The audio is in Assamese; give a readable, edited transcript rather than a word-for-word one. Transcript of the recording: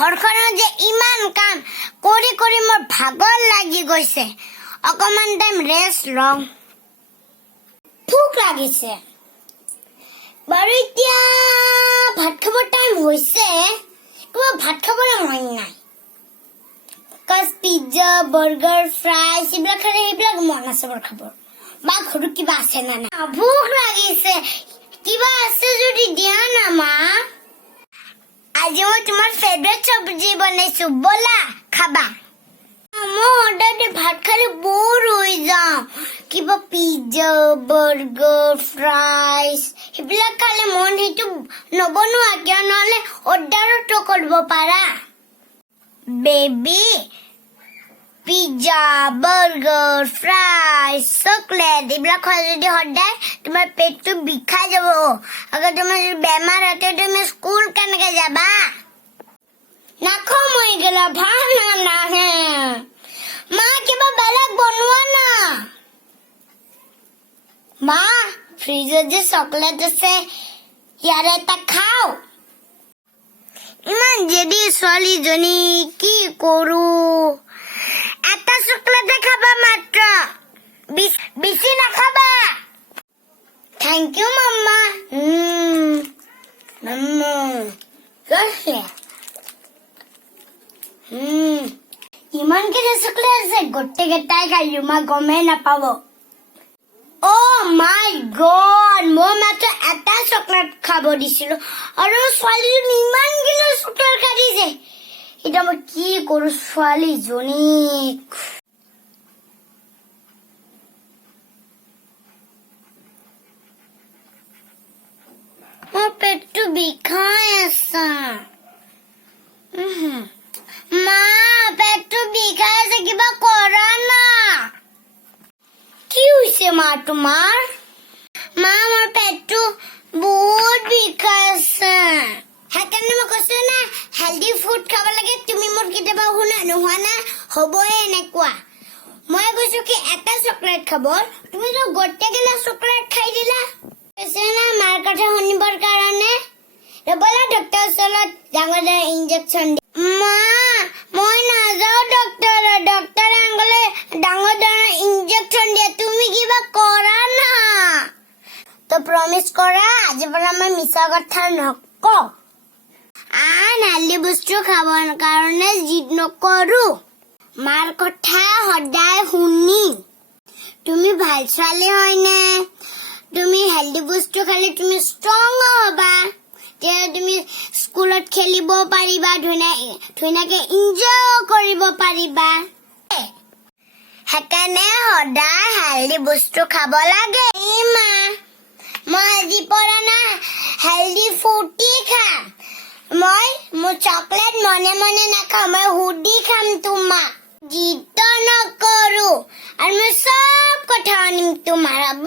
ঘৰখনত যে ইমান কাম কৰি কৰি মোৰ ভাগৰ লাগি গৈছে। অকমান টাইম ৰেষ্ট লওঁ। ভোক লাগিছে বাৰু। এতিয়া ভাত খাবৰ টাইম হৈছে, কিবা ভাত খাবলৈ মন নাই। পিজ্জা, বাৰ্গাৰ, ফ্ৰাইজ এইবিলাক খালে সেইবিলাক মন আছে মোৰ খাবৰ। মা ঘৰত কিবা আছে না নাই? ভোক লাগিছে, কিবা আছে যদি দিয়া না মা। আজি মই তোমাৰ ফেভৰেট চব্জি বনাইছো, বলা খাবা। মই সদায় ভাত খালে বৰ হৈ যাওঁ। কিবা পিজ্জা, বাৰ্গাৰ, ফ্ৰাইজ সেইবিলাক খালে মন সেইটো নবনোৱা কিয়? নহলে অৰ্ডাৰতো কৰিব পাৰা। Baby, pizza, burger, fries, chocolate এইবিলাক খোৱা যদি সদায় তোমাৰ পেটটো বিষাই যাব। আগৰ তোমাৰ যদি বেমাৰ হয় তুমি স্কুল কেনেকে যাবা? নাখাওঁ মই এইগিলা, ভাল নালাগে। মা কিবা বেলেগ বনোৱা না। মা ফ্ৰিজত যে চকলেট আছে ইয়াৰে এটা খাওঁ। ইমান জেদি ছোৱালীজনী, কি কৰো? এটা চকলেটে খাবা মাত্ৰ, বেছি নাখাবা। থেংক ইউ মাম্মা। ইমান কেইটা চকলেট আছে, গোটেইকেইটাই খাইছো, মা গমেই নাপাব। অ' মাই গড, মই মাত্ৰ এটা চকলেট খাব দিছিলো আৰু ছোৱালীজনী ইমান কেইটা চকলেট খাই দিছে। এতিয়া মই কি কৰো ছোৱালীজনীক? মোৰ পেটটো বিষাই আছে। মা পেটটো বিষাই আছে, কিবা কৰা না। কি হৈছে মা তোমাৰ? মা মোৰ পেটটো বহুত বিষাই আছে। সেইকাৰণে মই কৈছো না হেল্ডি ফুড খাব লাগে। তুমি মোৰ কেতিয়াবা নোহোৱা না, হবয়ে এনেকুৱা। মই কৈছো কি এটা চকলেট খাব, তুমি তো গোটেইকেইটা চকলেট খাই দিলা। কৈছে না মাৰ কথা শুনিবৰ কাৰণে। বলা ডক্টৰৰ ওচৰত ডাঙৰ ইনজেকশ্যন দি। মা মই নাযাওঁ ডক্টৰৰ, ডক্টৰে আঙুলে ডাঙৰ ডাঙৰ ইনজেকশ্যন দিয়ে। তুমি কিবা কৰা না। তো প্ৰমিস কৰা আজিৰ পৰা মই মিছা কথা নকওঁ। হেল্ডি বস্তু খাবৰ কাৰণে জিদ নকৰো। মাৰ কথা সদায় শুনি। তুমি ভাল ছোৱালী হয়নে? তুমি হেল্ডি বস্তু খালে তুমি ষ্ট্ৰং হবা। তুমি স্কুলত খেলিব পাৰিবা, ধুনীয়াকে এনজয় কৰিব পাৰিবা। সেইকাৰণে সদায় হেল্ডি বস্তু খাব লাগে। মা মই আজি পৰা না হেল্ডি ফুডি খাম। মই মোৰ চকলেট মনে মনে নাখাওঁ, মই হুদি খাম। তোমাক জিদ নকৰো আৰু মই চব কথা শুনিম তোমাৰ, হ'ব?